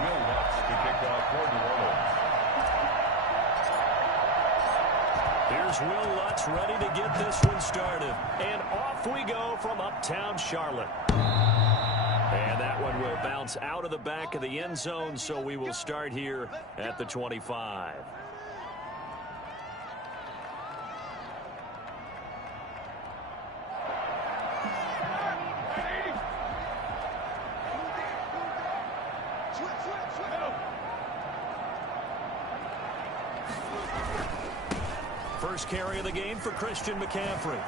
Will Lutz to kick off for New Orleans. Here's Will Lutz ready to get this one started. And off we go from uptown Charlotte. And that one will bounce out of the back of the end zone, so we will start here at the 25. First carry of the game for Christian McCaffrey.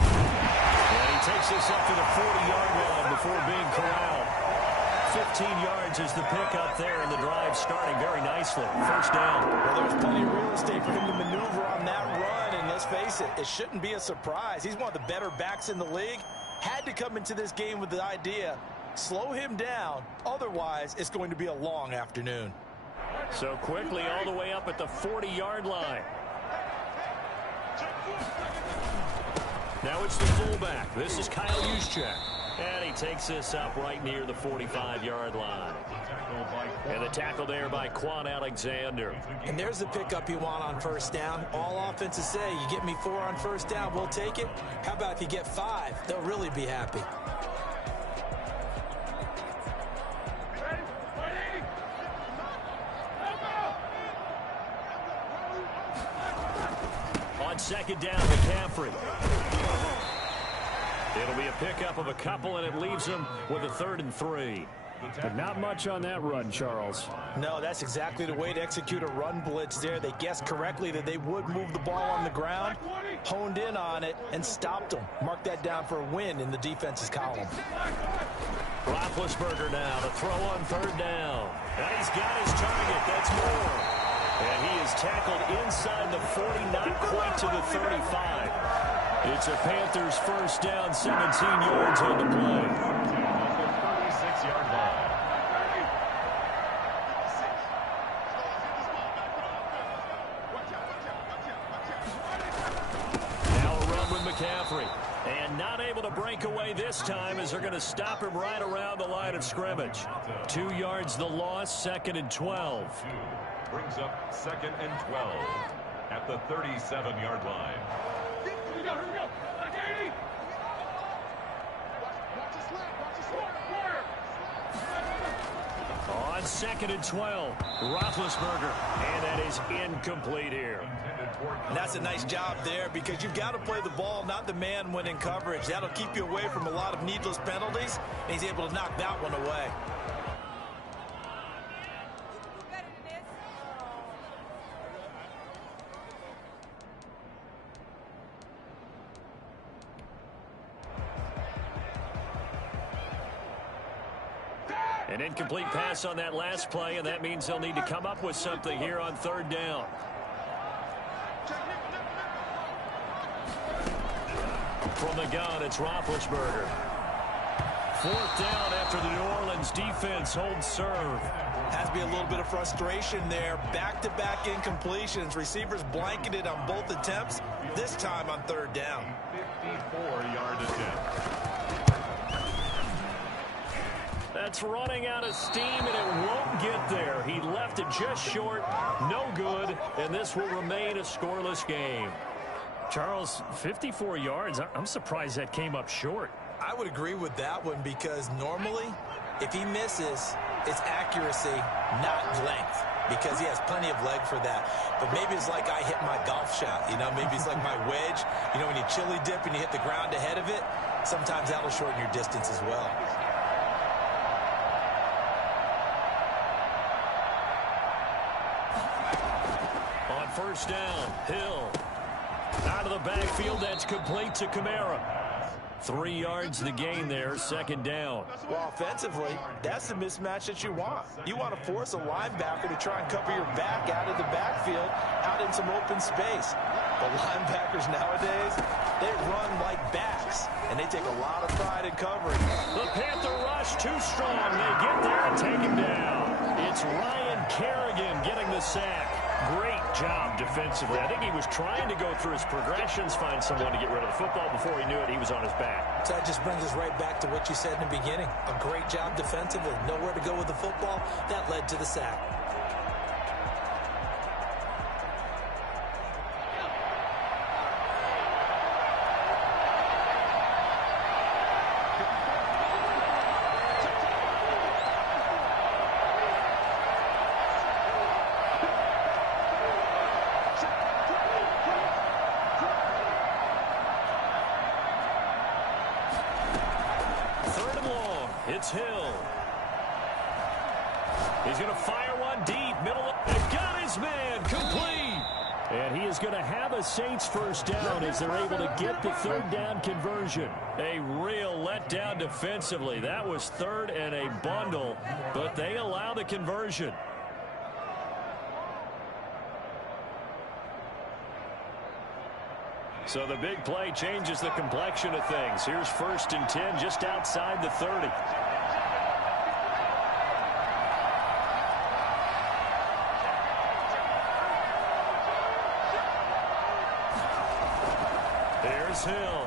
And he takes this up to the 40-yard line before being corralled. 15 yards is the pickup there, and the drive starting very nicely. First down. Well, there's plenty of real estate for him to maneuver on that run, and let's face it, it shouldn't be a surprise. He's one of the better backs in the league. Had to come into this game with the idea, slow him down, otherwise it's going to be a long afternoon. So quickly all the way up at the 40-yard line. Now it's the fullback. This is Kyle Juszczyk. And he takes this up right near the 45-yard line. And the tackle there by Quan Alexander. And there's the pickup you want on first down. All offenses say, you get me 4 on first down, we'll take it. How about if you get 5? They'll really be happy. On second down, McCaffrey. It'll be a pickup of a couple, and it leaves them with a 3rd and 3. But not much on that run, Charles. No, that's exactly the way to execute a run blitz there. They guessed correctly that they would move the ball on the ground, honed in on it, and stopped them. Mark that down for a win in the defense's column. Roethlisberger now to throw on 3rd down. And he's got his target. That's more. And he is tackled inside the 40, not quite to the 35. It's a Panthers first down, 17 yards on the play. 36-yard line. Now a run with McCaffrey. And not able to break away this time as they're going to stop him right around the line of scrimmage. 2 yards the loss, 2nd and 12. Brings up 2nd and 12 at the 37-yard line. On 2nd and 12, Roethlisberger, and that is incomplete here. And that's a nice job there because you've got to play the ball, not the man when in coverage. That'll keep you away from a lot of needless penalties, and he's able to knock that one away. An incomplete pass on that last play, and that means they'll need to come up with something here on 3rd down. From the gun, it's Roethlisberger. 4th down after the New Orleans defense holds serve. Has to be a little bit of frustration there. Back-to-back incompletions. Receivers blanketed on both attempts, this time on 3rd down. 54-yard attempt. That's running out of steam, and it won't get there. He left it just short, no good, and this will remain a scoreless game. Charles, 54 yards. I'm surprised that came up short. I would agree with that one because normally, if he misses, it's accuracy, not length, because he has plenty of leg for that. But maybe it's like I hit my golf shot. You know, maybe it's like my wedge. You know, when you chili dip and you hit the ground ahead of it, sometimes that'll shorten your distance as well. On first down, Hill. Out of the backfield, that's complete to Kamara. 3 yards the gain there, 2nd down. Well, offensively, that's the mismatch that you want. You want to force a linebacker to try and cover your back out of the backfield, out in some open space. The linebackers nowadays, they run like backs, and they take a lot of pride in covering. The Panther rush too strong. They get there and take him down. It's Ryan Kerrigan getting the sack. Great job defensively. I think he was trying to go through his progressions, find someone to get rid of the football. Before he knew it, he was on his back. So that just brings us right back to what you said in the beginning. A great job defensively. Nowhere to go with the football. That led to the sack. It's Hill. He's going to fire one deep. Middle. And got his man. Complete. And he is going to have a Saints first down as they're able to get the third down conversion. A real letdown defensively. That was third and a bundle, but they allow the conversion. So the big play changes the complexion of things. Here's 1st and 10 just outside the 30. There's Hill.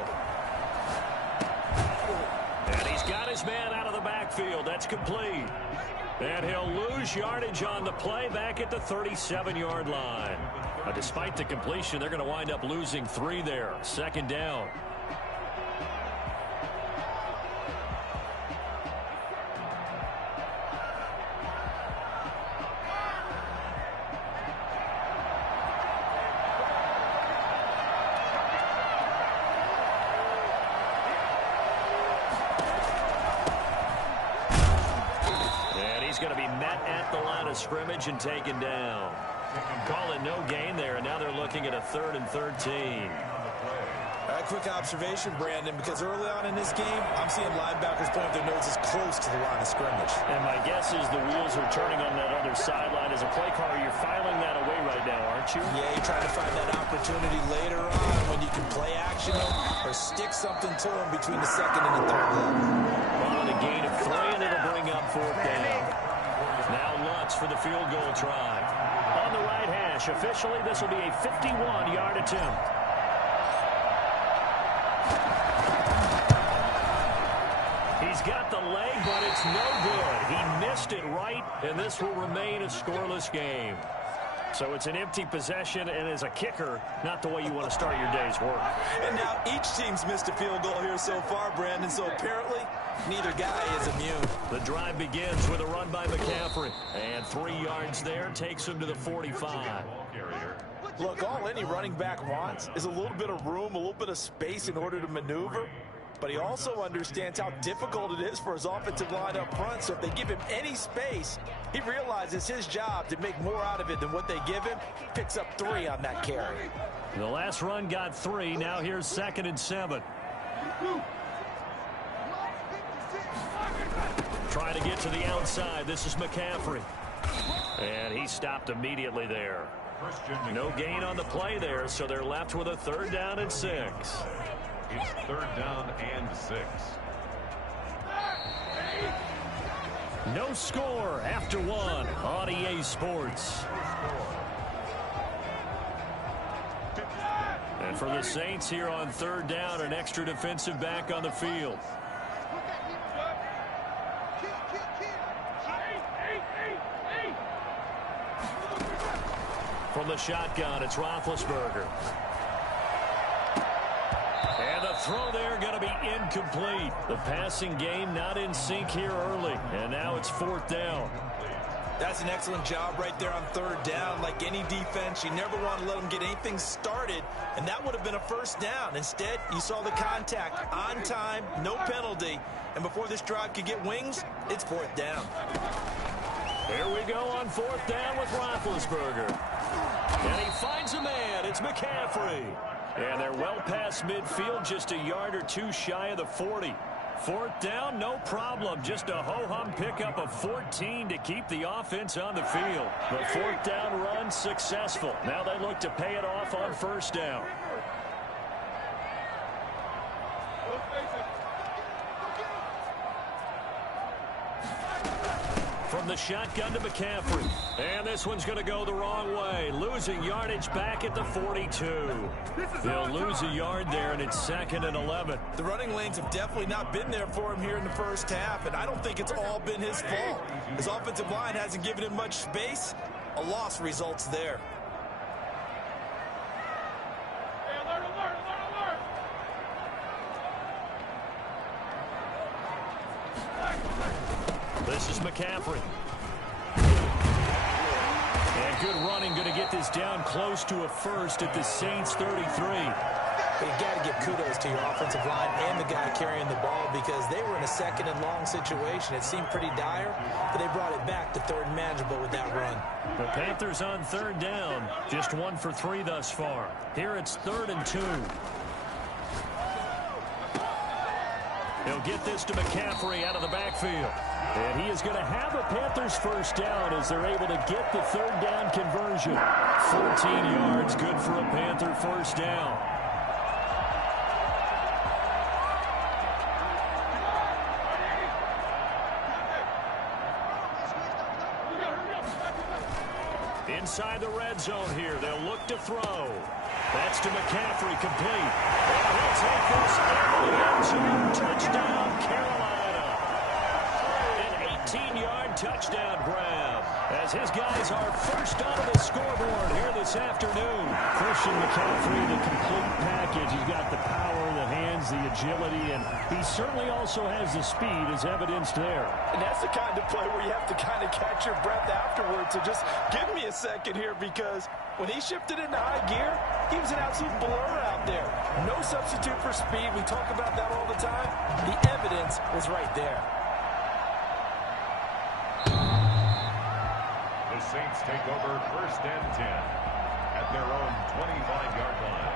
And he's got his man out of the backfield. That's complete. And he'll lose yardage on the play back at the 37-yard line. Despite the completion, they're going to wind up losing 3 there. 2nd down. And he's going to be met at the line of scrimmage and taken down. Call it no gain there, and now they're looking at a 3rd and 13. A quick observation, Brandon, because early on in this game, I'm seeing linebackers point their noses close to the line of scrimmage. And my guess is the wheels are turning on that other sideline. As a play caller, you're filing that away right now, aren't you? Yeah, you're trying to find that opportunity later on when you can play action or stick something to them between the 2nd and the 3rd level. On a gain of 3, and it'll bring up 4th down. Now Lutz for the field goal try. On the right hash, officially, this will be a 51-yard attempt. He's got the leg, but it's no good. He missed it right, and this will remain a scoreless game. So it's an empty possession, and as a kicker, not the way you want to start your day's work. And now each team's missed a field goal here so far, Brandon, so apparently neither guy is immune. The drive begins with a run by McCaffrey. And 3 yards there takes him to the 45. Look, all any running back wants is a little bit of room, a little bit of space in order to maneuver. But he also understands how difficult it is for his offensive line up front. So if they give him any space, he realizes his job to make more out of it than what they give him. Picks up 3 on that carry. The last run got 3. Now here's 2nd and 7. Trying to get to the outside. This is McCaffrey. And he stopped immediately there. No gain on the play there, so they're left with a 3rd down and 6. It's 3rd down and 6. No score after 1 on EA Sports. And for the Saints here on 3rd down, an extra defensive back on the field. From the shotgun, it's Roethlisberger. And the throw there going to be incomplete. The passing game not in sync here early. And now it's 4th down. That's an excellent job right there on 3rd down. Like any defense, you never want to let them get anything started, and that would have been a 1st down. Instead, you saw the contact on time, no penalty, and before this drive could get wings, it's 4th down. Here we go on 4th down with Roethlisberger. And he finds a man. It's McCaffrey. And they're well past midfield, just a yard or 2 shy of the 40. 4th down, no problem. Just a ho-hum pickup of 14 to keep the offense on the field. The 4th down run successful. Now they look to pay it off on 1st down. From From the shotgun to McCaffrey. And this one's going to go the wrong way. Losing yardage back at the 42. They'll lose a yard there, and it's 2nd and 11. The running lanes have definitely not been there for him here in the first half, and I don't think it's all been his fault. His offensive line hasn't given him much space. A loss results there. This is McCaffrey. And good running, going to get this down close to a first at the Saints 33. But you got to give kudos to your offensive line and the guy carrying the ball because they were in a 2nd and long situation. It seemed pretty dire, but they brought it back to 3rd and manageable with that run. The Panthers on 3rd down. Just 1 for 3 thus far. Here it's 3rd and 2. He'll get this to McCaffrey out of the backfield. And he is going to have a Panthers first down as they're able to get the 3rd down conversion. 14 yards, good for a Panther first down. Inside the red zone here, they'll look to throw. That's to McCaffrey, complete. And he'll take this into the end zone. Touchdown, Carolina. An 18-yard touchdown grab as his guys are first onto the scoreboard here this afternoon. Christian McCaffrey, the complete package. He's got the power, the hands, the agility, and he certainly also has the speed as evidenced there. And that's the kind of play where you have to kind of catch your breath afterwards. So just give me a second here because when he shifted into high gear, he was an absolute blur out there. No substitute for speed. We talk about that all the time. The evidence was right there. The Saints take over 1st and 10 at their own 25-yard line.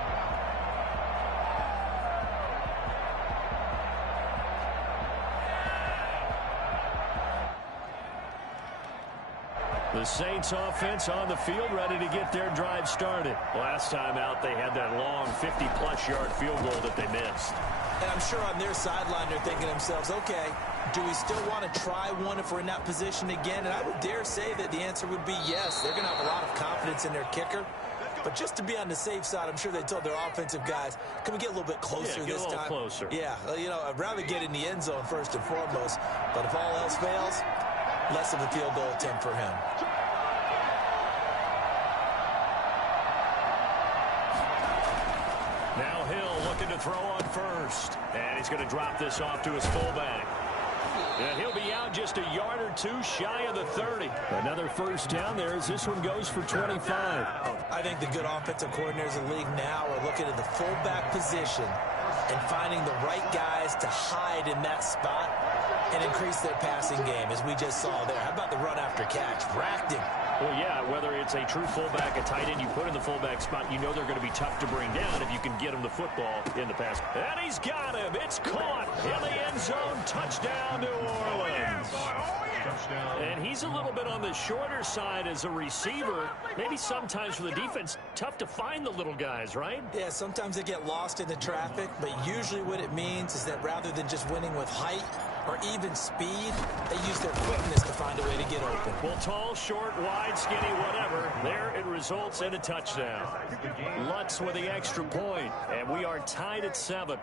The Saints offense on the field ready to get their drive started. Last time out, they had that long 50-plus yard field goal that they missed. And I'm sure on their sideline they're thinking to themselves, okay, do we still want to try one if we're in that position again? And I would dare say that the answer would be yes. They're going to have a lot of confidence in their kicker. But just to be on the safe side, I'm sure they told their offensive guys, can we get a little bit closer this time? Closer. Yeah, you know, I'd rather get in the end zone first and foremost. But if all else fails, less of a field goal attempt for him. Now Hill looking to throw on first. And he's going to drop this off to his fullback. And he'll be out just a yard or two shy of the 30. Another first down there as this one goes for 25. I think the good offensive coordinators in the league now are looking at the fullback position and finding the right guys to hide in that spot and increase their passing game, as we just saw there. How about the run after catch? Racked him. Well, yeah, whether it's a true fullback, a tight end you put in the fullback spot, you know they're going to be tough to bring down if you can get him the football in the pass. And he's got him. It's caught in the end zone. Touchdown, New Orleans. And he's a little bit on the shorter side as a receiver. Maybe sometimes for the defense, tough to find the little guys, right? Yeah, sometimes they get lost in the traffic, but usually what it means is that rather than just winning with height or even speed, they use their quickness to find a way to get open. Well, tall, short, wide, skinny, whatever, there it results in a touchdown. Lutz with the extra point, and we are tied at 7.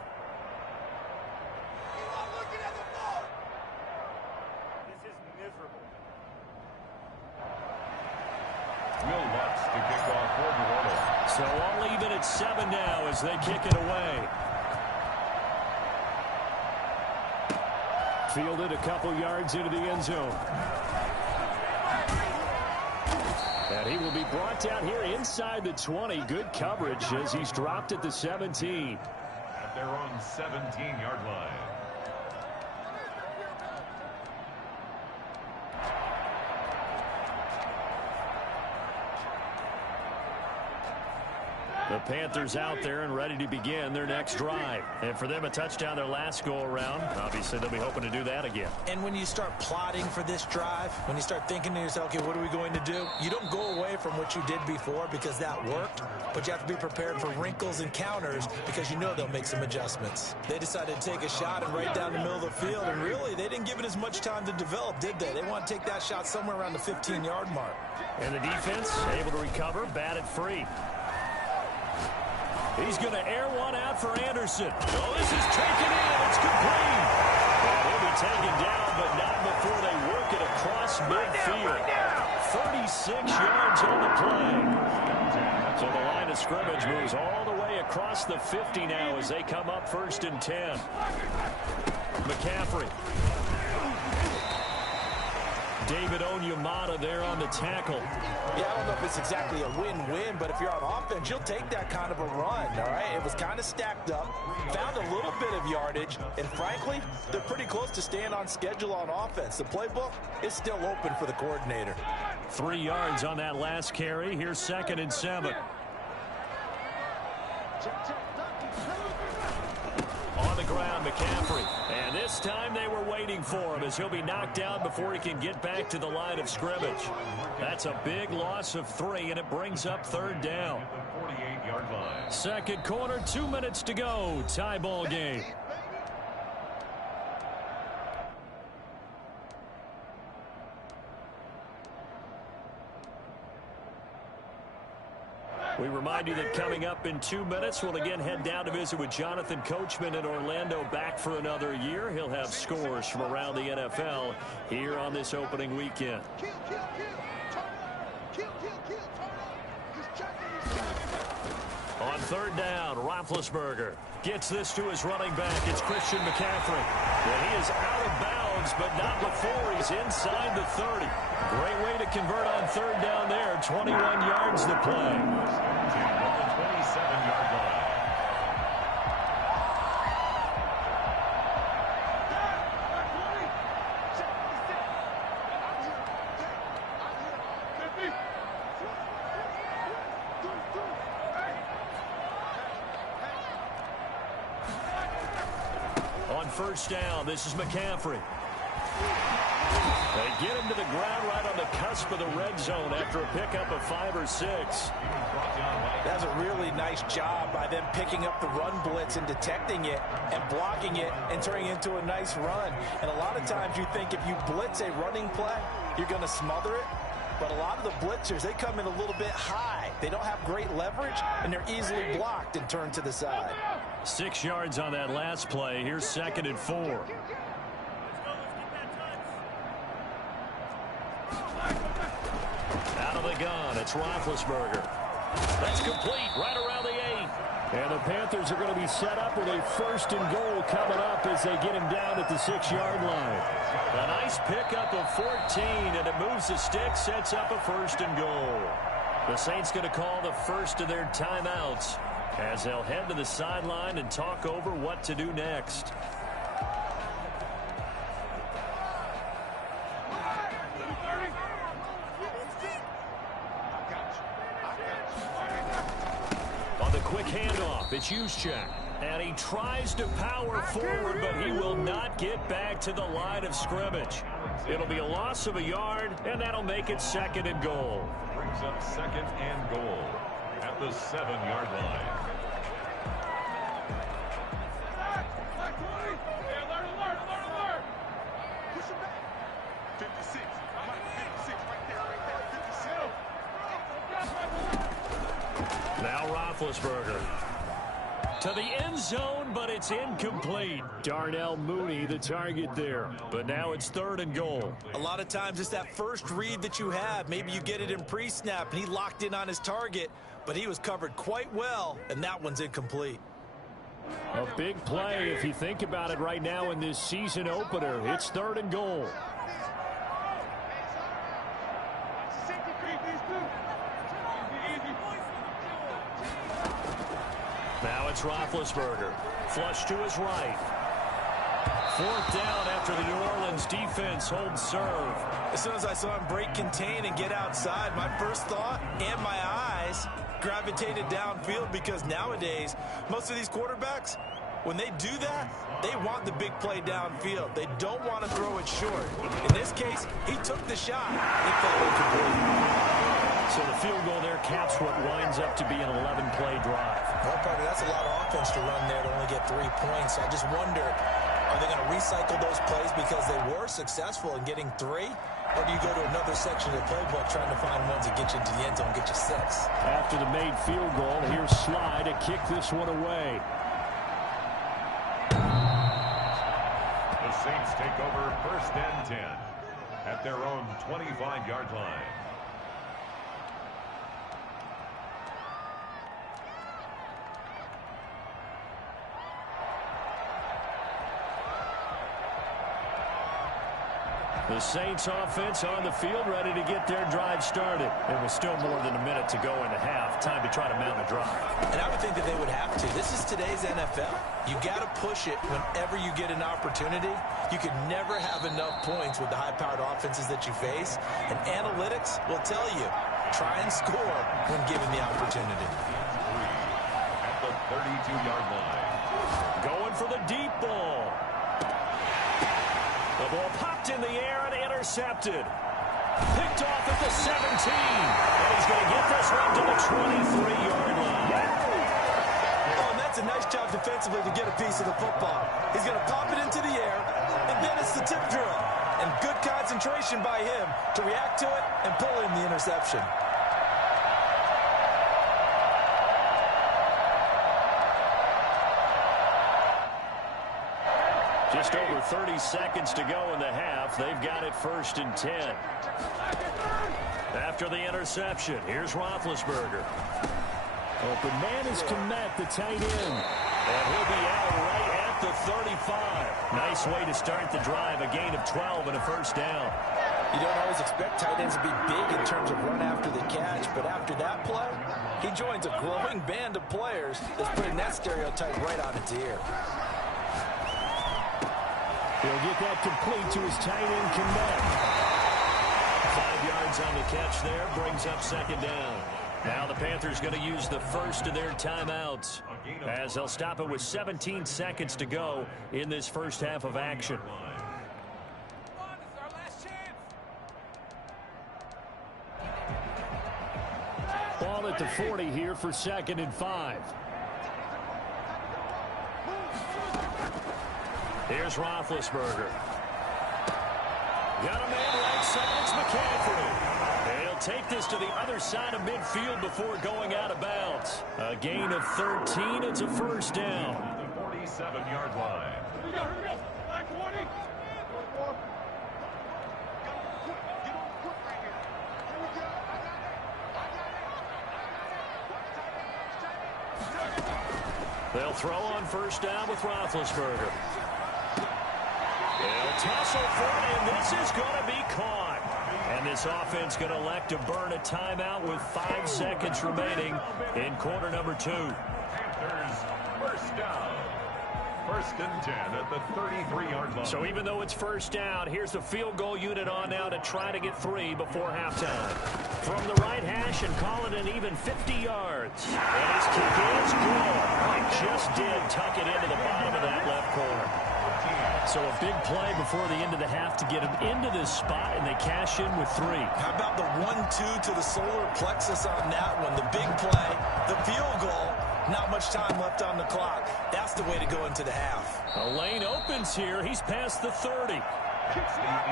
Will Lutz to kick off for New Orleans. So all even at 7 now as they kick it away. Fielded a couple yards into the end zone. And he will be brought down here inside the 20. Good coverage as he's dropped at the 17. At their own 17-yard line. The Panthers out there and ready to begin their next drive. And for them, a touchdown their last go-around. Obviously, they'll be hoping to do that again. And when you start plotting for this drive, when you start thinking to yourself, okay, what are we going to do? You don't go away from what you did before because that worked, but you have to be prepared for wrinkles and counters because you know they'll make some adjustments. They decided to take a shot and right down the middle of the field, and really, they didn't give it as much time to develop, did they? They want to take that shot somewhere around the 15-yard mark. And the defense able to recover, batted free. He's going to air one out for Anderson. Oh, this is taken in. It's complete. And he'll be taken down, but not before they work it across midfield. 36 yards on the play. So the line of scrimmage moves all the way across the 50 now as they come up 1st and 10. McCaffrey. David Onyemata there on the tackle. Yeah, I don't know if it's exactly a win-win, but if you're on offense, you'll take that kind of a run, all right? It was kind of stacked up, found a little bit of yardage, and frankly, they're pretty close to staying on schedule on offense. The playbook is still open for the coordinator. 3 yards on that last carry. Here's 2nd and 7. On the ground, McCaffrey. And this time they were waiting for him as he'll be knocked down before he can get back to the line of scrimmage. That's a big loss of 3, and it brings up 3rd down. 48-yard line. Second quarter, 2 minutes to go. Tie ball game. We remind you that coming up in 2 minutes, we'll again head down to visit with Jonathan Coachman in Orlando, back for another year. He'll have scores from around the NFL here on this opening weekend. On 3rd down, Roethlisberger gets this to his running back. It's Christian McCaffrey. And he is out of bounds, but not before he's inside the 30. Great way to convert on 3rd down there. 21 yards to play. 27-yard line. On 1st down, this is McCaffrey. They get him to the ground right on the cusp of the red zone after a pickup of 5 or 6. That's a really nice job by them picking up the run blitz and detecting it and blocking it and turning it into a nice run. And a lot of times you think if you blitz a running play, you're going to smother it. But a lot of the blitzers, they come in a little bit high. They don't have great leverage, and they're easily blocked and turned to the side. 6 yards on that last play. Here's 2nd and 4. Out of the gun, it's Roethlisberger. That's complete right around the 8. And the Panthers are going to be set up with a 1st and goal coming up as they get him down at the 6-yard line. A nice pickup of 14, and it moves the stick, sets up a 1st and goal. The Saints going to call the first of their timeouts as they'll head to the sideline and talk over what to do next. On the quick handoff, it's Juszczyk. And he tries to power forward, but he will not get back to the line of scrimmage. It'll be a loss of a yard, and that'll make it 2nd and goal. Brings up 2nd and goal at the 7-yard line. Now Roethlisberger to the end zone, but it's incomplete. Darnell Mooney, the target there. But now it's 3rd and goal. A lot of times it's that first read that you have. Maybe you get it in pre-snap, and he locked in on his target, but he was covered quite well, and that one's incomplete. A big play if you think about it right now in this season opener. It's 3rd and goal. Now it's Roethlisberger. Flush to his right. 4th down after the New Orleans defense holds serve. As soon as I saw him break contain and get outside, my first thought and my eyes gravitated downfield because nowadays, most of these quarterbacks, when they do that, they want the big play downfield. They don't want to throw it short. In this case, he took the shot. It fell incomplete. So the field goal there caps what winds up to be an 11-play drive. Well, probably that's a lot of offense to run there to only get 3 points. I just wonder, are they going to recycle those plays because they were successful in getting 3? Or do you go to another section of the playbook trying to find ones that get you into the end zone, get you 6? After the made field goal, here's Sly to kick this one away. The Saints take over 1st and 10 at their own 25-yard line. The Saints offense on the field, ready to get their drive started. It was still more than a minute to go in the half. Time to try to mount a drive. And I would think that they would have to. This is today's NFL. You got to push it whenever you get an opportunity. You can never have enough points with the high-powered offenses that you face. And analytics will tell you, try and score when given the opportunity. At the 32-yard line. Going for the deep ball. The ball popped in the air and intercepted. Picked off at the 17. And he's going to get this one to the 23-yard line. Oh, and that's a nice job defensively to get a piece of the football. He's going to pop it into the air, and then it's the tip drill. And good concentration by him to react to it and pull in the interception. Just over 30 seconds to go in the half. They've got it 1st and 10. After the interception, here's Roethlisberger. Open man is Kmet, the tight end. And he'll be out right at the 35. Nice way to start the drive. A gain of 12 and a 1st down. You don't always expect tight ends to be big in terms of run after the catch, but after that play, he joins a growing band of players that's putting that stereotype right on its ear. He'll get that complete to his tight end, Kmet. 5 yards on the catch there, brings up 2nd down. Now the Panthers going to use the first of their timeouts as they'll stop it with 17 seconds to go in this first half of action. Ball at the 40 here for 2nd and 5. Here's Roethlisberger. Got a man right side. It's McCaffrey. He'll take this to the other side of midfield before going out of bounds. A gain of 13. It's a 1st down. The 47-yard line. They'll throw on 1st down with Roethlisberger. They'll tussle for it, and this is going to be caught. And this offense going to elect to burn a timeout with 5 seconds remaining in quarter number 2. Panthers 1st down. 1st and 10 at the 33-yard line. So even though it's 1st down, here's the field goal unit on now to try to get 3 before halftime. From the right hash and call it an even 50 yards. And his kick is good. He just did tuck it into the bottom of that left corner. So a big play before the end of the half to get him into this spot, and they cash in with 3. How about the 1-2 to the solar plexus on that one? The big play, the field goal, not much time left on the clock. That's the way to go into the half. A lane opens here. He's past the 30.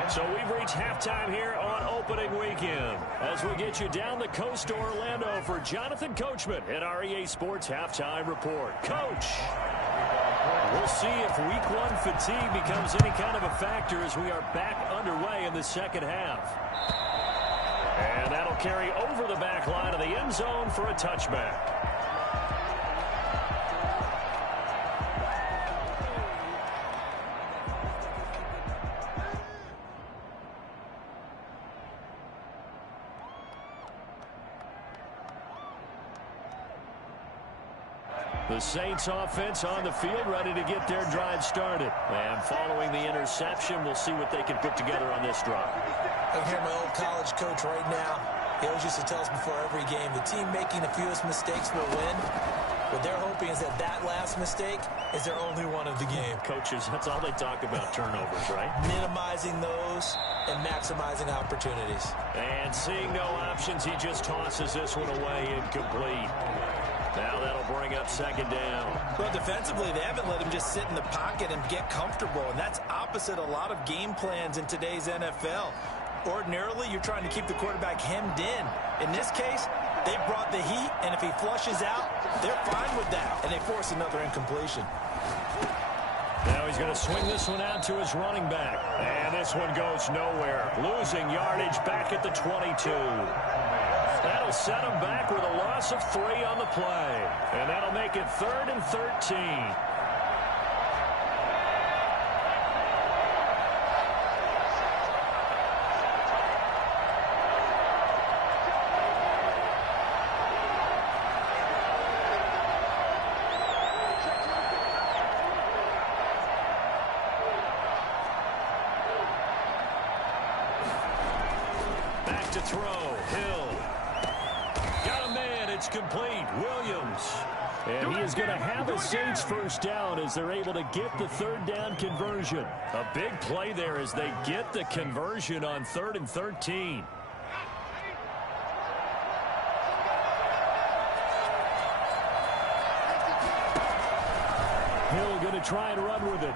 So we've reached halftime here on opening weekend as we get you down the coast to Orlando for Jonathan Coachman at our EA Sports Halftime Report. Coach, we'll see if week 1 fatigue becomes any kind of a factor as we are back underway in the second half. And that'll carry over the back line of the end zone for a touchback. The Saints offense on the field ready to get their drive started. And following the interception, we'll see what they can put together on this drive. I hear my old college coach right now. He always used to tell us before every game, the team making the fewest mistakes will win. What they're hoping is that that last mistake is their only one of the game. Coaches, that's all they talk about, turnovers, right? Minimizing those and maximizing opportunities. And seeing no options, he just tosses this one away incomplete. Now that'll bring up second down. Well, defensively, they haven't let him just sit in the pocket and get comfortable, and that's opposite a lot of game plans in today's NFL. Ordinarily, you're trying to keep the quarterback hemmed in. In this case, they brought the heat, and if he flushes out, they're fine with that, and they force another incompletion. Now he's going to swing this one out to his running back. And this one goes nowhere. Losing yardage back at the 22. That'll set him back with a loss of 3 on the play. And that'll make it 3rd and 13. To throw, Hill. Got a man, it's complete. Williams. And he is going to have a Saints first down as they're able to get the 3rd down conversion. A big play there as they get the conversion on 3rd and 13. Hill going to try and run with it.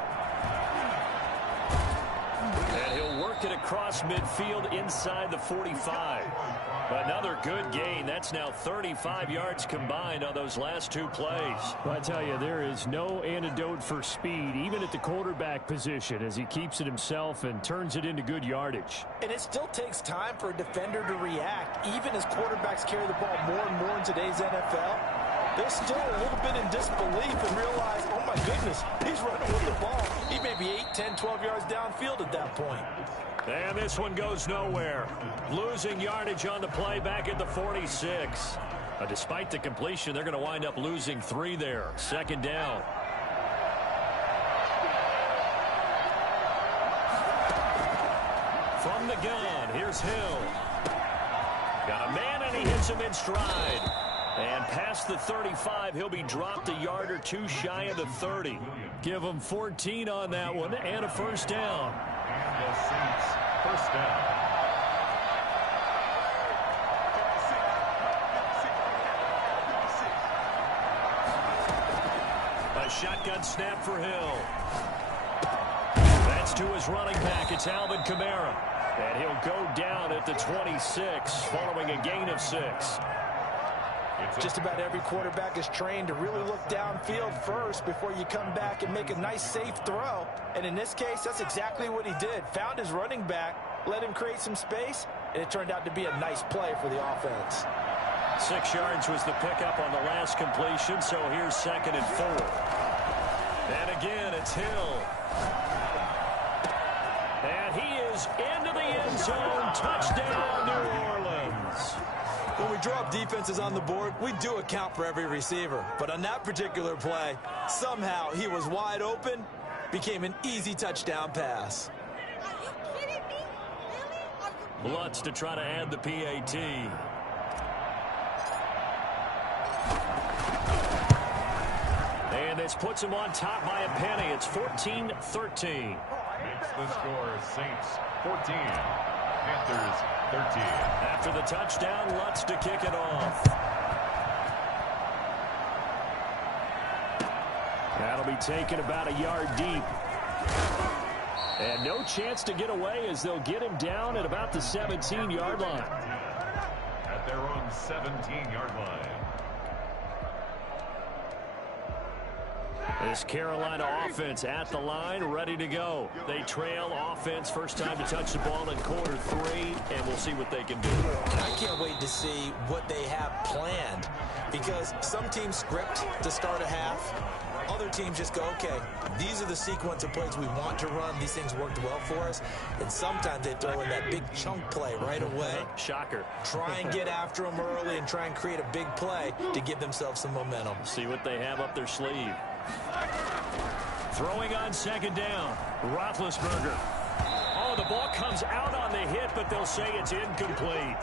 And he'll work it across midfield inside the 45. Another good gain. That's now 35 yards combined on those last 2 plays. Well, I tell you, there is no antidote for speed, even at the quarterback position, as he keeps it himself and turns it into good yardage. And it still takes time for a defender to react, even as quarterbacks carry the ball more and more in today's NFL. They're still a little bit in disbelief and realize, oh my goodness, he's running with the ball. He may be 8, 10, 12 yards downfield at that point. And this one goes nowhere. Losing yardage on the play back at the 46. Despite the completion, they're going to wind up losing 3 there. 2nd down. From the gun, here's Hill. Got a man and he hits him in stride. And past the 35, he'll be dropped a yard or 2 shy of the 30. Give him 14 on that one and a first down. And the Saints first down. A shotgun snap for Hill. That's to his running back. It's Alvin Kamara. And he'll go down at the 26 following a gain of 6. Just about every quarterback is trained to really look downfield first before you come back and make a nice, safe throw. And in this case, that's exactly what he did. Found his running back, let him create some space, and it turned out to be a nice play for the offense. 6 yards was the pickup on the last completion, so here's 2nd and 4. And again, it's Hill. And he is into the end zone. Touchdown, New Orleans. When we draw up defenses on the board, we do account for every receiver. But on that particular play, somehow he was wide open, became an easy touchdown pass. Are you kidding me? Really? Lutz to try to add the PAT. And this puts him on top by a penny. It's 14-13. Makes the score Saints 14, Panthers 13. After the touchdown, Lutz to kick it off. That'll be taken about a yard deep. And no chance to get away as they'll get him down at about the 17-yard line. At their own 17-yard line. This Carolina offense at the line, ready to go. They trail offense, first time to touch the ball in quarter 3, and we'll see what they can do. I can't wait to see what they have planned, because some teams script to start a half. Other teams just go, okay, these are the sequence of plays we want to run. These things worked well for us. And sometimes they throw in that big chunk play right away. Shocker. Try and get after them early and try and create a big play to give themselves some momentum. See what they have up their sleeve. Throwing on 2nd down. Roethlisberger. Oh, the ball comes out on the hit, but they'll say it's incomplete.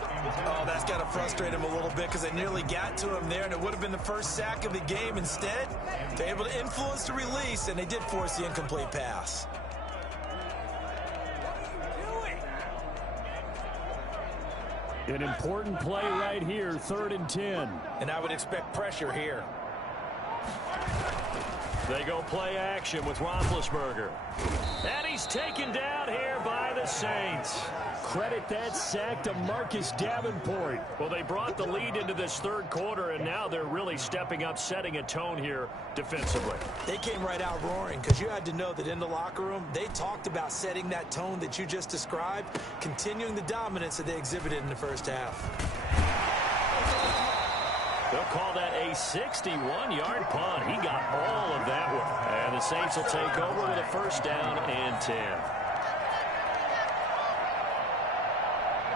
Oh, that's got to frustrate him a little bit because they nearly got to him there, and it would have been the first sack of the game. Instead, they're able to influence the release, and they did force the incomplete pass. An important play right here, 3rd and 10. And I would expect pressure here. They go play action with Roethlisberger. And he's taken down here by the Saints. Credit that sack to Marcus Davenport. Well, they brought the lead into this 3rd quarter, and now they're really stepping up, setting a tone here defensively. They came right out roaring because you had to know that in the locker room, they talked about setting that tone that you just described, continuing the dominance that they exhibited in the first half. They'll call that a 61-yard punt. He got all of that one. And the Saints will take over with a 1st down and 10.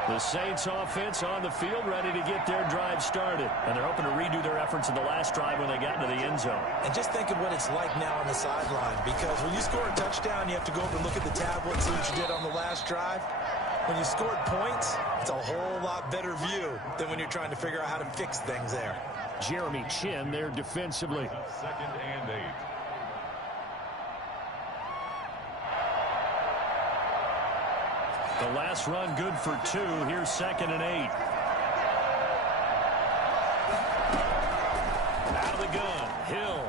The Saints offense on the field ready to get their drive started. And they're hoping to redo their efforts in the last drive when they got into the end zone. And just think of what it's like now on the sideline, because when you score a touchdown, you have to go over and look at the tablet and see what you did on the last drive. When you scored points, it's a whole lot better view than when you're trying to figure out how to fix things there. Jeremy Chin there defensively. 2nd and 8. The last run good for 2. Here's 2nd and 8. Out of the gun, Hill.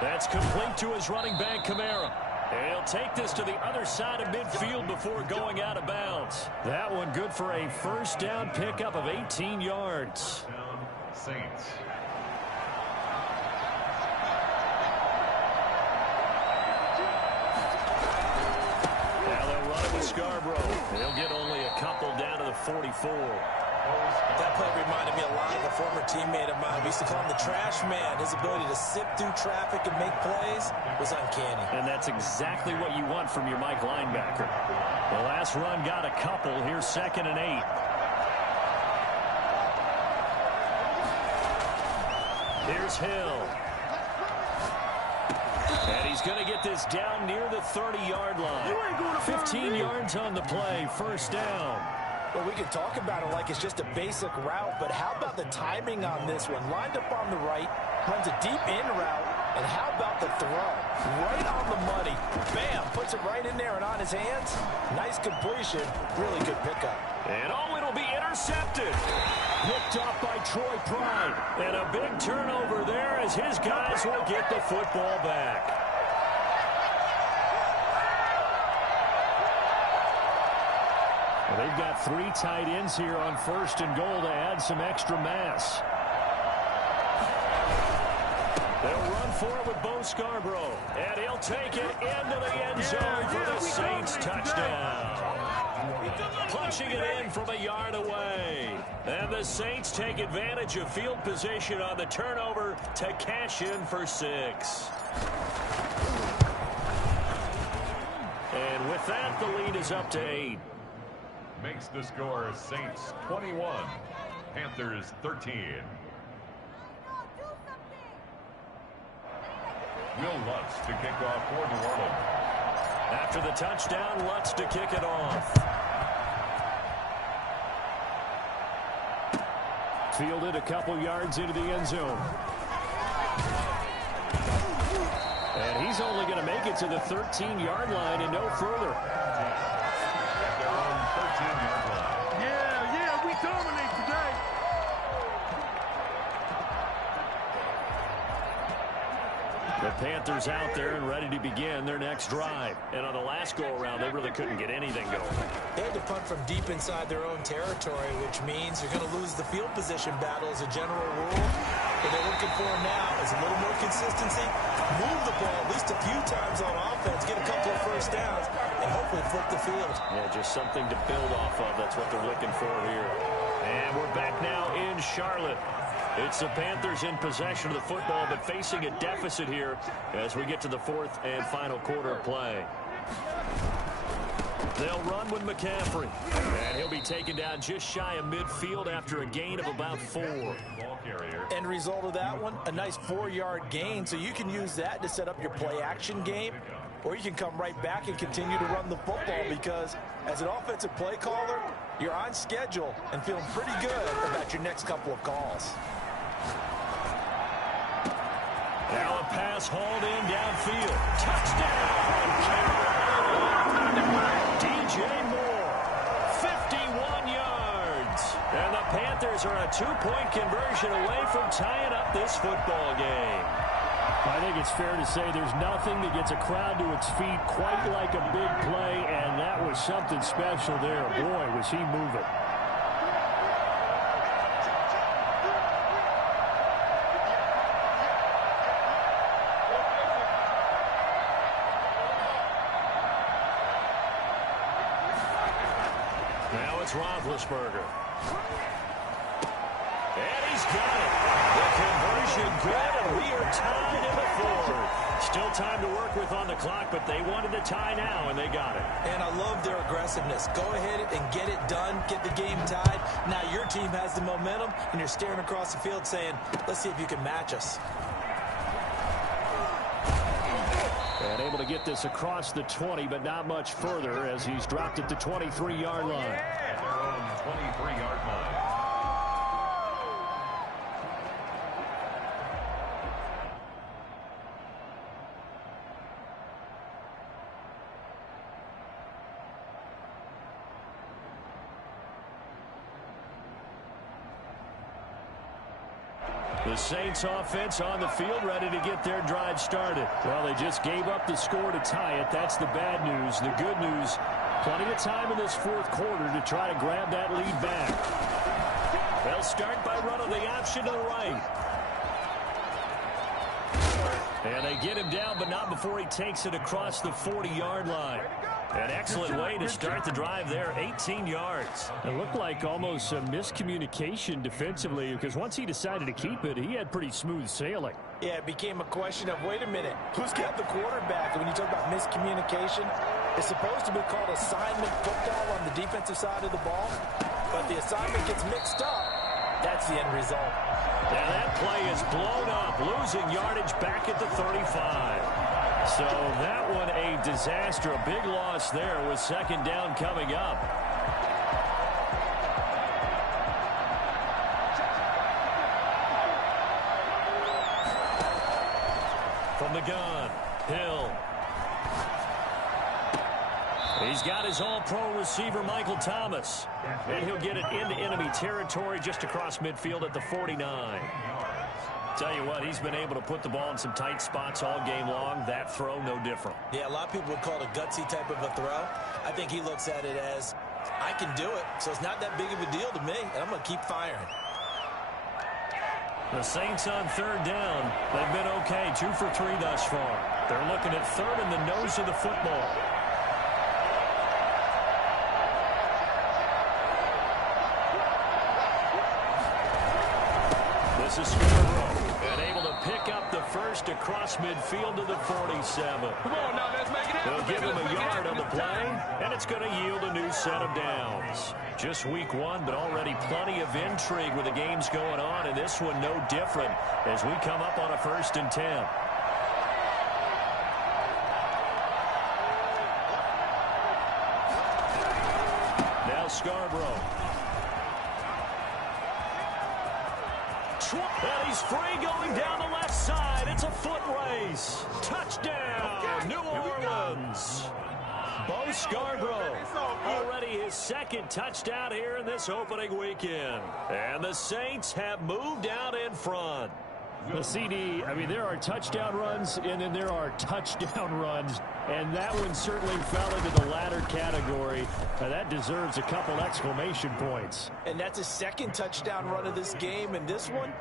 That's complete to his running back, Kamara. And he'll take this to the other side of midfield before going out of bounds. That one good for a 1st down pickup of 18 yards. Down, Saints. Now they'll run it with Scarborough. He'll get only a couple down to the 44. That play reminded me a lot of a former teammate of mine. We used to call him the trash man. His ability to sift through traffic and make plays was uncanny. And that's exactly what you want from your Mike linebacker. The last run got a couple. Here's 2nd and 8. Here's Hill. And he's going to get this down near the 30-yard line. 15 yards on the play, 1st down. Well, we can talk about it like it's just a basic route, but how about the timing on this one? Lined up on the right, runs a deep in route, and how about the throw? Right on the money. Bam, puts it right in there and on his hands. Nice completion, really good pickup. And oh, it'll be intercepted. Picked off by Troy Pride. And a big turnover there as his guys will get the football back. Well, they've got 3 tight ends here on 1st and goal to add some extra mass. They'll run for it with Bo Scarborough. And he'll take it into the end zone for the Saints touchdown. Punching it in from a yard away. And the Saints take advantage of field position on the turnover to cash in for 6. And with that, the lead is up to 8. Makes the score Saints 21, Panthers 13. Will Lutz to kick off for New Orleans. After the touchdown, Lutz to kick it off. Fielded a couple yards into the end zone. And he's only going to make it to the 13-yard line and no further. At their own 13-yard line. Yeah, we dominate today. The Panthers out there and ready to begin their next drive. And on the last go-around, they really couldn't get anything going. They had to punt from deep inside their own territory, which means you're going to lose the field position battle as a general rule. What they're looking for now is a little more consistency, move the ball at least a few times on offense, get a couple of first downs, and hopefully flip the field. Yeah, just something to build off of. That's what they're looking for here. And we're back now in Charlotte. It's the Panthers in possession of the football, but facing a deficit here as we get to the 4th and final quarter of play. They'll run with McCaffrey. And he'll be taken down just shy of midfield after a gain of about 4. Ball carrier. End result of that one, a nice 4-yard gain, so you can use that to set up your play-action game. or you can come right back and continue to run the football because as an offensive play caller, you're on schedule and feeling pretty good about your next couple of calls. Now a pass hauled in downfield. Touchdown! DJ Moore, 51 yards. And the Panthers are a 2-point conversion away from tying up this football game. I think it's fair to say there's nothing that gets a crowd to its feet quite like a big play, and that was something special there. Boy, was he moving. Now it's Roethlisberger. And he's got it. The conversion good, and we are tied in the fourth. Still time to work with on the clock, but they wanted the tie now, and they got it. And I love their aggressiveness. Go ahead and get it done, get the game tied. Now your team has the momentum, and you're staring across the field saying, let's see if you can match us. And able to get this across the 20, but not much further as he's dropped at the 23-yard line. At their own 23-yard line. The Saints offense on the field ready to get their drive started. Well, they just gave up the score to tie it. That's the bad news. The good news, plenty of time in this fourth quarter to try to grab that lead back. They'll start by running the option to the right. And they get him down, but not before he takes it across the 40-yard line. An excellent way to start the drive there, 18 yards. It looked like almost a miscommunication defensively because once he decided to keep it, he had pretty smooth sailing. Yeah, it became a question of, wait a minute, who's got the quarterback? And when you talk about miscommunication, it's supposed to be called assignment football on the defensive side of the ball, but the assignment gets mixed up. That's the end result. And that play is blown up, losing yardage back at the 35. So that one a disaster, a big loss there with second down coming up. From the gun, Hill. He's got his all-pro receiver, Michael Thomas. And he'll get it into enemy territory just across midfield at the 49. Tell you what, he's been able to put the ball in some tight spots all game long. That throw, no different. Yeah, a lot of people would call it a gutsy type of a throw. I think he looks at it as, I can do it, so it's not that big of a deal to me, and I'm going to keep firing. The Saints on third down. They've been okay, 2 for 3 thus far. They're looking at third in the nose of the football. This is Scarborough, and able to pick up the first across midfield to the 47. Come on now, let's make it happen. They'll give him a yard on the play, and it's going to yield a new set of downs. Just week one, but already plenty of intrigue with the games going on, and this one no different as we come up on a 1st and 10. Now Scarborough. And he's free going down the left side. It's a foot race. Touchdown, New Orleans. Bo Scarborough, already his second touchdown here in this opening weekend. And the Saints have moved out in front. The CD, I mean, there are touchdown runs, and then there are touchdown runs, and that one certainly fell into the latter category. Now, that deserves a couple exclamation points. And that's his second touchdown run of this game, and this one,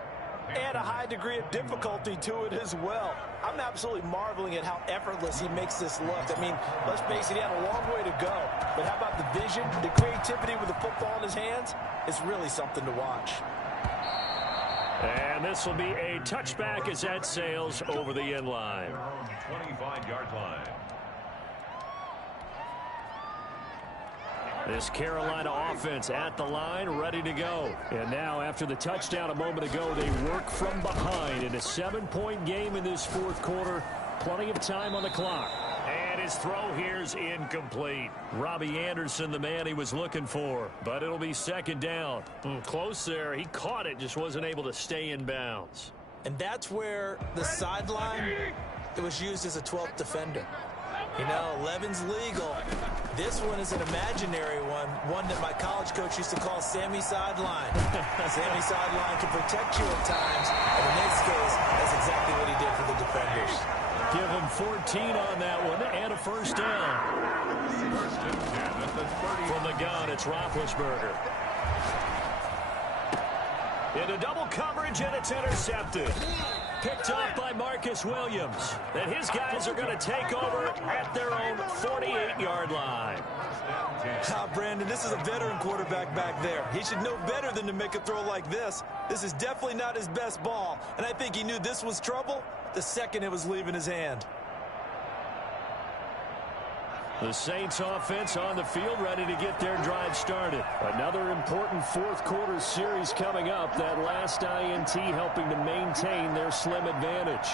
add a high degree of difficulty to it as well. I'm absolutely marveling at how effortless he makes this look. I mean, let's face it, he had a long way to go. But how about the vision, the creativity with the football in his hands? It's really something to watch. And this will be a touchback as that sails over the end line. 25-yard line. This Carolina offense at the line, ready to go. And now, after the touchdown a moment ago, they work from behind in a 7-point game in this fourth quarter. Plenty of time on the clock. And his throw here's incomplete. Robbie Anderson, the man he was looking for. But it'll be second down. Close there. He caught it, just wasn't able to stay in bounds. And that's where the sideline, it was used as a 12th defender. You know, 11's legal. This one is an imaginary one that my college coach used to call Sammy Sideline. Sammy Sideline can protect you at times, and in this case, that's exactly what he did for the defenders. Give him 14 on that one and a first down. First and 10 at the 30. From the gun, it's Roethlisberger. Into double coverage, and it's intercepted. Picked off by Marcus Williams. And his guys are going to take over at their own 48-yard line. Brandon, this is a veteran quarterback back there. He should know better than to make a throw like this. This is definitely not his best ball. And I think he knew this was trouble the second it was leaving his hand. The Saints offense on the field, ready to get their drive started. Another important fourth quarter series coming up. That last INT helping to maintain their slim advantage.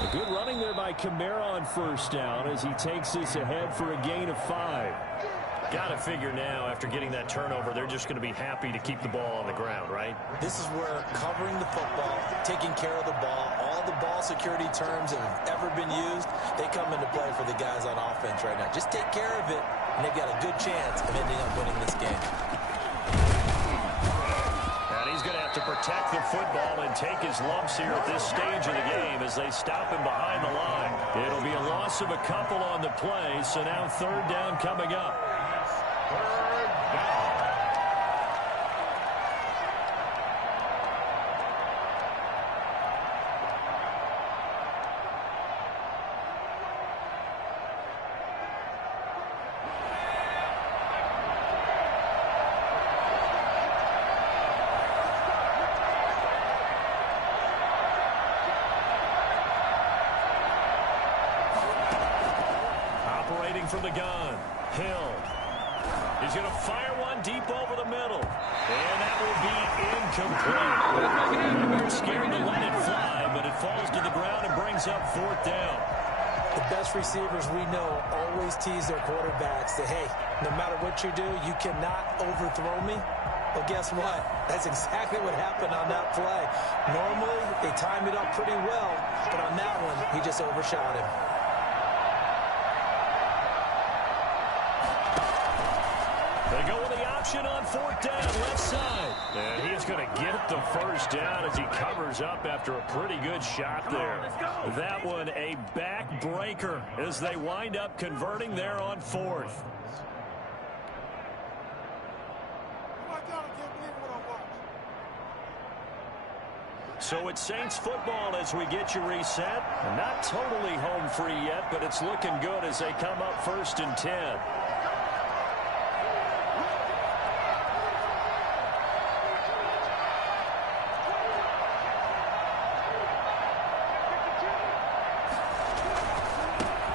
A good running there by Kamara on first down as he takes this ahead for a gain of 5. Got to figure now, after getting that turnover, they're just going to be happy to keep the ball on the ground, right? This is where covering the football, taking care of the ball, all the ball security terms that have ever been used, they come into play for the guys on offense right now. Just take care of it, and they've got a good chance of ending up winning this game. And he's going to have to protect the football and take his lumps here at this stage of the game as they stop him behind the line. It'll be a loss of a couple on the play, so now third down coming up. Third down. Operating from the gun, Hill. He's going to fire one deep over the middle. And that will be incomplete. They're scared to let it fly, but it falls to the ground and brings up fourth down. The best receivers we know always tease their quarterbacks that, hey, no matter what you do, you cannot overthrow me. Well, guess what? That's exactly what happened on that play. Normally, they timed it up pretty well, but on that one, he just overshot him. They go with the option on fourth down, left side. And he's going to get the first down as he covers up after a pretty good shot there. That one a backbreaker as they wind up converting there on fourth. So it's Saints football as we get you reset. Not totally home free yet, but it's looking good as they come up first and 10.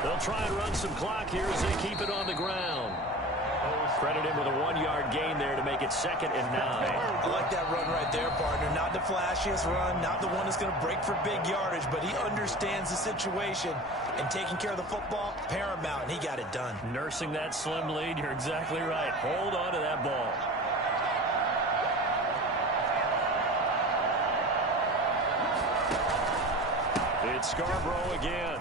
They'll try and run some clock here as they keep it on the ground. Credit him with a 1-yard gain there to make it 2nd and 9. I like that run right there, partner. Not the flashiest run, not the one that's going to break for big yardage, but he understands the situation, and taking care of the football, paramount, and he got it done. Nursing that slim lead, you're exactly right. Hold on to that ball. It's Scarborough again.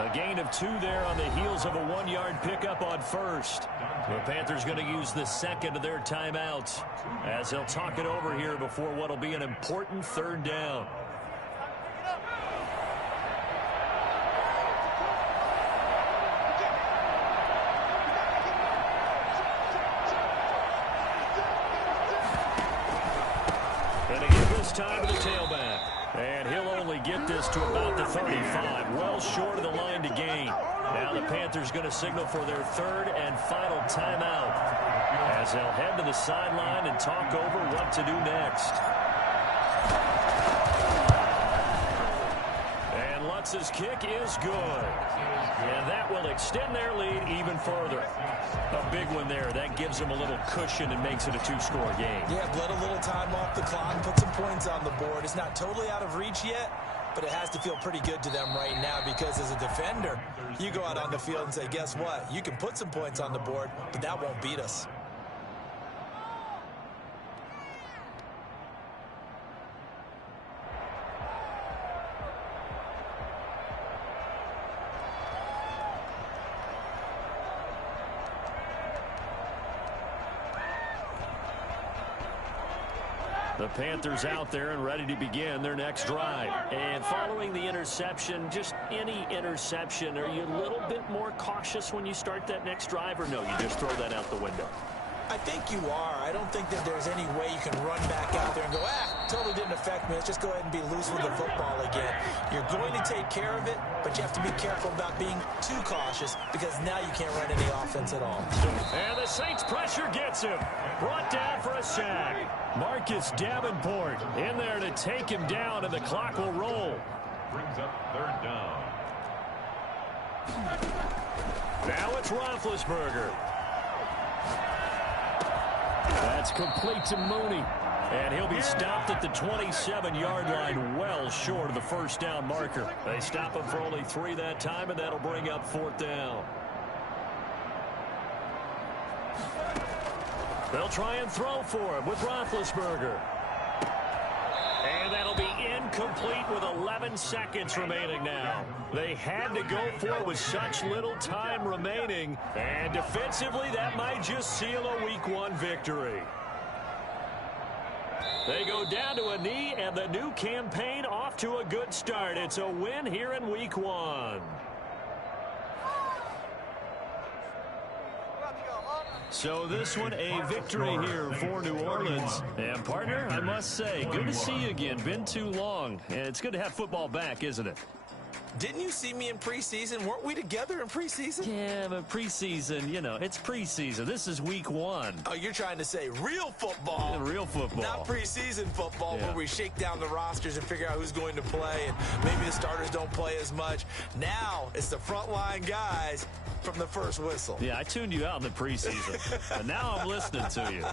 A gain of 2 there on the heels of a 1-yard pickup on first. The Panthers going to use the second of their timeouts as they'll talk it over here before what will be an important third down. And again this time to the tailback. And he'll only get this to about the 35, well short of the line to gain. Now the Panthers going to signal for their third and final timeout as they'll head to the sideline and talk over what to do next. And let's makes his kick is good. And that will extend their lead even further. A big one there. That gives them a little cushion and makes it a two-score game. Yeah, bled a little time off the clock, put some points on the board. It's not totally out of reach yet, but it has to feel pretty good to them right now because as a defender, you go out on the field and say, guess what? You can put some points on the board, but that won't beat us. The Panthers out there and ready to begin their next drive. And following the interception, just any interception, are you a little bit more cautious when you start that next drive, or no, you just throw that out the window? I think you are. I don't think that there's any way you can run back out there and go, totally didn't affect me. Let's just go ahead and be loose with the football again. You're going to take care of it, but you have to be careful about being too cautious because now you can't run any offense at all. And the Saints pressure gets him. Brought down for a sack. Marcus Davenport in there to take him down, and the clock will roll. Brings up third down. Now it's Roethlisberger. That's complete to Mooney. And he'll be stopped at the 27-yard line, well short of the first down marker. They stop him for only 3 that time, and that'll bring up 4th down. They'll try and throw for him with Roethlisberger. And that'll be incomplete with 11 seconds remaining now. They had to go for it with such little time remaining. And defensively, that might just seal a Week 1 victory. They go down to a knee, and the new campaign off to a good start. It's a win here in Week 1. So this one, a victory here for New Orleans. And, partner, I must say, good to see you again. Been too long. And it's good to have football back, isn't it? Didn't you see me in preseason? Weren't we together in preseason? Yeah, but preseason, you know, it's preseason. This is Week 1. Oh, you're trying to say real football. Yeah, real football. Not preseason football where we shake down the rosters and figure out who's going to play, and maybe the starters don't play as much. Now it's the frontline guys from the first whistle. Yeah, I tuned you out in the preseason, but now I'm listening to you.